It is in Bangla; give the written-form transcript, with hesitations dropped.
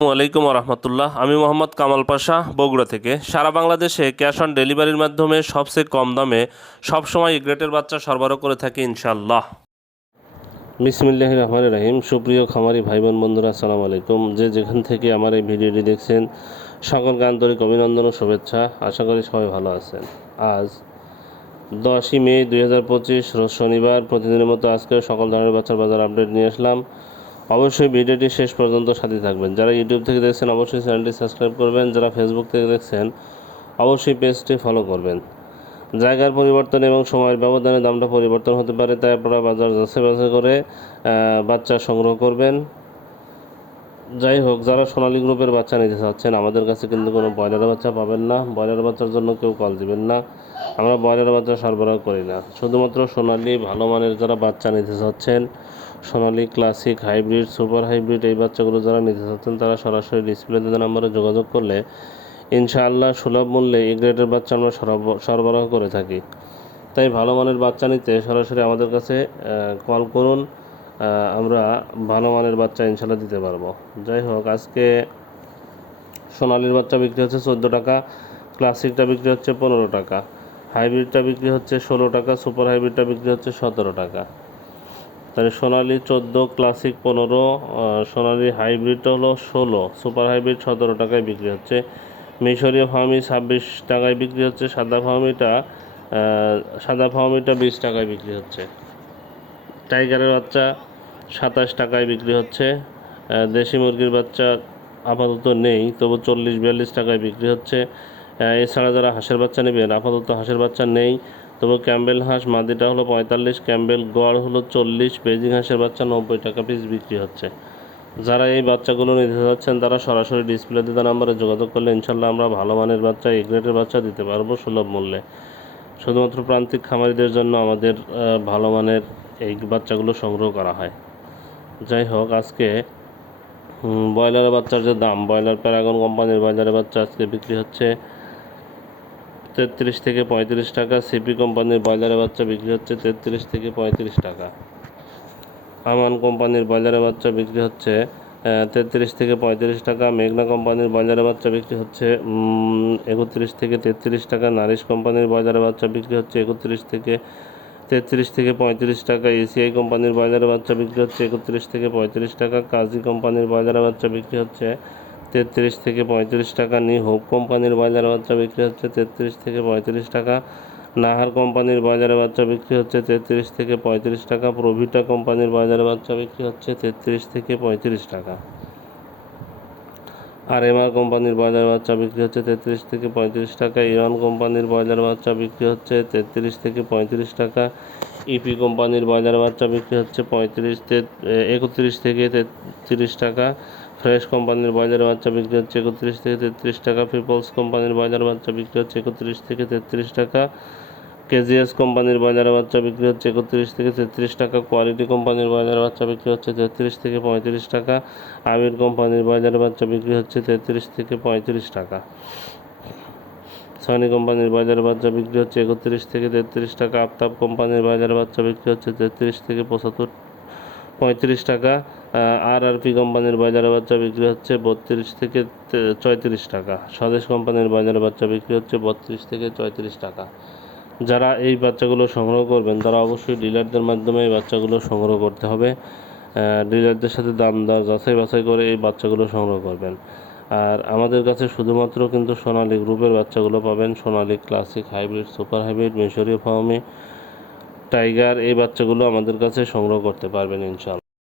আসসালামু আলাইকুম রহমতুল্লাহ। আমি মোহাম্মদ কামাল পাশা, বগুড়া থেকে। সারা বাংলাদেশে ক্যাশ অন ডেলিভারির মাধ্যমে সবচেয়ে কম দামে সবসময় গ্রেটের বাচ্চা সরবরাহ করে থাকি ইনশাল্লাহ। বিসমিল্লাহির রহমানির রহিম। সুপ্রিয় খামারি ভাই বোন বন্ধুরা, আসসালামু আলাইকুম। যে যেখান থেকে আমার এই ভিডিওটি দেখছেন, সকলকে আন্তরিক অভিনন্দন ও শুভেচ্ছা। আশা করি সবাই ভালো আছেন। আজ 10ই মে 2025 রোজ শনিবার। প্রতিদিনের মতো আজকে সকল ধরনের বাচ্চার বাজার আপডেট নিয়ে আসলাম। অবশ্যই ভিডিওটি শেষ পর্যন্ত সাথে থাকবেন। যারা ইউটিউব থেকে দেখছেন অবশ্যই চ্যানেলটি সাবস্ক্রাইব করবেন। যারা ফেসবুক থেকে দেখছেন অবশ্যই পেজটি ফলো করবেন। জায়গার পরিবর্তন এবং সময়ের ব্যবধানে দামটা পরিবর্তন হতে পারে, তাই আপনারা বাজার যাচাই করে বাচ্চা সংগ্রহ করবেন। যাই হোক, যারা সোনালী গ্রুপের বাচ্চা নিতে চাচ্ছেন, আমাদের কাছে কিন্তু কোনো ব্রয়লারের বাচ্চা পাবেন না। ব্রয়লার বাচ্চার জন্য কেউ কল দিবেন না। আমরা ব্রয়লার বাচ্চা সরবরাহ করি না। শুধুমাত্র সোনালী ভালো মানের যারা বাচ্চা নিতে চাচ্ছেন, সোনালী ক্লাসিক, হাইব্রিড, সুপার হাইব্রিড, এই বাচ্চাগুলো যারা নিতে চাচ্ছেন, তারা সরাসরি ডিসপ্লেতে নাম্বারে যোগাযোগ করলে ইনশাআল্লাহ সুলভ মূল্যে এই গ্রেডের বাচ্চা আমরা সরবরাহ করে থাকি। তাই ভালো মানের বাচ্চা নিতে সরাসরি আমাদের কাছে কল করুন। আমরা ভালো মানের বাচ্চা ইনশাল্লাহ দিতে পারবো। যাই হোক, আজকে সোনালির বাচ্চা বিক্রি হচ্ছে 14 টাকা, ক্লাসিকটা বিক্রি হচ্ছে 15 টাকা, হাইব্রিডটা বিক্রি হচ্ছে 16 টাকা, সুপার হাইব্রিডটা বিক্রি হচ্ছে 17 টাকা। তাহলে সোনালি 14, ক্লাসিক 15, সোনালি হাইব্রিডটা হলো 16, সুপার হাইব্রিড 17 টাকায় বিক্রি হচ্ছে। মিশরীয় ফার্মি 26 টাকায় বিক্রি হচ্ছে। সাদা ফার্মিটা 20 টাকায় বিক্রি হচ্ছে। টাইগারের বাচ্চা 27 টাকায় বিক্রি হচ্ছে। দেশি মুরগির বাচ্চা আপাতত নেই, তবু 40-42 টাকায় বিক্রি হচ্ছে। এছাড়া যারা হাঁসের বাচ্চা নেবেন, আপাতত হাঁসের বাচ্চা নেই, তবু ক্যাম্বেল হাঁস মাদিটা হলো 45, ক্যাম্বেল গড় হলো 40, বেজিং হাঁসের বাচ্চা 90 টাকা পিস বিক্রি হচ্ছে। যারা এই বাচ্চাগুলো নিতে যাচ্ছেন, তারা সরাসরি ডিসপ্লে দেওয়া নাম্বারে যোগাযোগ করলে ইনশাল্লাহ আমরা ভালো মানের বাচ্চা, এ গ্রেডের বাচ্চা দিতে পারবো সুলভ মূল্যে। শুধুমাত্র প্রান্তিক খামারিদের জন্য আমাদের ভালো মানের এই বাচ্চাগুলো সংগ্রহ করা হয়। যাই হোক, আজকে ব্রয়লারের বাচ্চার যে দাম, ব্রয়লার প্যারাগন কোম্পানির ব্রয়লারের বাচ্চা আজকে বিক্রি হচ্ছে 33 থেকে 35 টাকা। সিপি কোম্পানির ব্রয়লারের বাচ্চা বিক্রি হচ্ছে 33 থেকে 35 টাকা। আমান কোম্পানির ব্রয়লারের বাচ্চা বিক্রি হচ্ছে 33 থেকে 35 টাকা। মেঘনা কোম্পানির ব্রয়লারের বাচ্চা বিক্রি হচ্ছে 31 থেকে 33 টাকা। নারিশ কোম্পানির ব্রয়লারের বাচ্চা বিক্রি হচ্ছে 31 থেকে 33 থেকে 35 টাকা। এসিআই কোম্পানির ব্রয়লারের বাচ্চা বিক্রি হচ্ছে 31 থেকে 35 টাকা। কাজী কোম্পানির ব্রয়লারের বাচ্চা বিক্রি হচ্ছে 33 থেকে 35 টাকা। নিউ হোপ কোম্পানির ব্রয়লারের বাচ্চা বিক্রি হচ্ছে 33 থেকে 35 টাকা। নাহার কোম্পানির ব্রয়লারের বাচ্চা বিক্রি হচ্ছে 33 থেকে 35 টাকা। প্রভিটা কোম্পানির ব্রয়লারের বাচ্চা বিক্রি হচ্ছে 33 থেকে 35 টাকা। আর এমআর কোম্পানির ব্রয়লার বাচ্চা বিক্রি হচ্ছে 33 থেকে 35 টাকা। ইরান কোম্পানির ব্রয়লার বাচ্চা বিক্রি হচ্ছে 33 থেকে 35 টাকা। ইপি কোম্পানির ব্রয়লার বাচ্চা বিক্রি হচ্ছে 31 থেকে 33 টাকা। ফ্রেশ কোম্পানির ব্রয়লার বাচ্চা বিক্রি হচ্ছে 31 থেকে 33 টাকা। পিপলস কোম্পানির ব্রয়লার বাচ্চা বিক্রি হচ্ছে 31 থেকে 33 টাকা। কেজিএস কোম্পানির ব্রয়লার বাচ্চা বিক্রি হচ্ছে 31 থেকে 33 টাকা। কোয়ালিটি কোম্পানির ব্রয়লার বাচ্চা বিক্রি হচ্ছে 33 থেকে 35 টাকা। আমির কোম্পানির ব্রয়লার বাচ্চা বিক্রি হচ্ছে 33 থেকে 35 টাকা। সনি কোম্পানির ব্রয়লার বাচ্চা বিক্রি হচ্ছে 31 থেকে 33 টাকা। আফতাব কোম্পানির ব্রয়লার বাচ্চা বিক্রি হচ্ছে 33 থেকে 35 টাকা। আরআরপি কোম্পানির ব্রয়লার বাচ্চা বিক্রি হচ্ছে 32 থেকে 34 টাকা। স্বদেশ কোম্পানির ব্রয়লার বাচ্চা বিক্রি হচ্ছে 32 থেকে 34 টাকা। যারা এই বাচ্চাগুলো সংগ্রহ করবেন, তারা অবশ্যই ডিলারদের মাধ্যমে এই বাচ্চাগুলো সংগ্রহ করতে হবে। ডিলারদের সাথে দাম দর যাচাই বাছাই করে এই বাচ্চাগুলো সংগ্রহ করবেন। আর আমাদের কাছে শুধুমাত্র কিন্তু সোনালী গ্রুপের বাচ্চাগুলো পাবেন। সোনালী ক্লাসিক, হাইব্রিড, সুপার হাইব্রিড, মিশরীয় ফার্মি, টাইগার, এই বাচ্চাগুলো আমাদের কাছে সংগ্রহ করতে পারবেন ইনশাআল্লাহ।